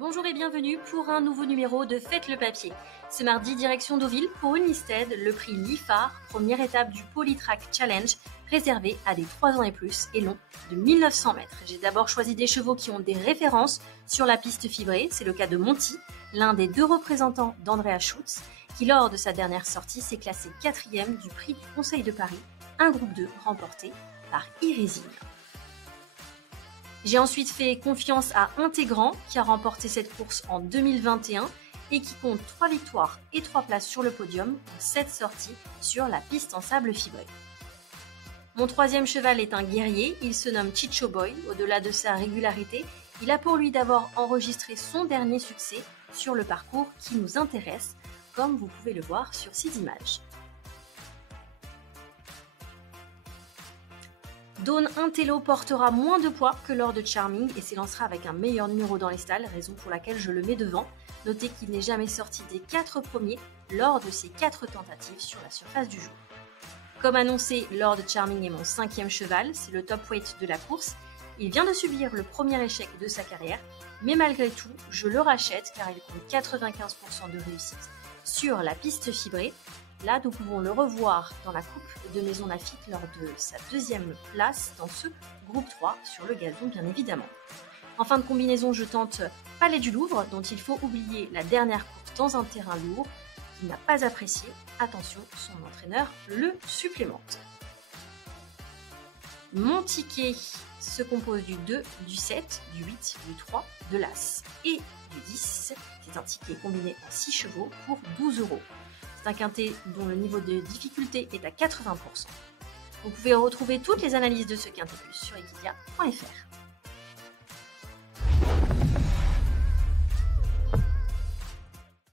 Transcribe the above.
Bonjour et bienvenue pour un nouveau numéro de Faites le papier. Ce mardi, direction Deauville pour Unisted, le prix Lifar, première étape du Polytrack Challenge, réservé à des 3 ans et plus et long de 1900 mètres. J'ai d'abord choisi des chevaux qui ont des références sur la piste fibrée. C'est le cas de Monty, l'un des 2 représentants d'Andrea Schutz, qui lors de sa dernière sortie s'est classé 4e du prix du Conseil de Paris, un groupe 2 remporté par Irésine. J'ai ensuite fait confiance à Intégrant qui a remporté cette course en 2021 et qui compte 3 victoires et 3 places sur le podium en 7 sorties sur la piste en sable fibré. Mon 3e cheval est un guerrier, il se nomme Chicho Boy. Au-delà de sa régularité, il a pour lui d'avoir enregistré son dernier succès sur le parcours qui nous intéresse, comme vous pouvez le voir sur ces images. Dawn Intello portera moins de poids que lors de Charming et s'élancera avec un meilleur numéro dans les stalles, raison pour laquelle je le mets devant. Notez qu'il n'est jamais sorti des 4 premiers lors de ses 4 tentatives sur la surface du jour. Comme annoncé, Lord Charming est mon 5e cheval, c'est le top weight de la course. Il vient de subir le premier échec de sa carrière, mais malgré tout, je le rachète car il compte 95% de réussite sur la piste fibrée. Là, nous pouvons le revoir dans la coupe de Maison Lafitte lors de sa 2e place dans ce groupe 3 sur le gazon, bien évidemment. En fin de combinaison, je tente Palais du Louvre, dont il faut oublier la dernière course dans un terrain lourd qu'il n'a pas apprécié. Attention, son entraîneur le supplémente. Mon ticket se compose du 2, du 7, du 8, du 3, de l'As et du 10. C'est un ticket combiné en 6 chevaux pour 12 €. C'est un quintet dont le niveau de difficulté est à 80%. Vous pouvez retrouver toutes les analyses de ce quintet plus sur equidia.fr.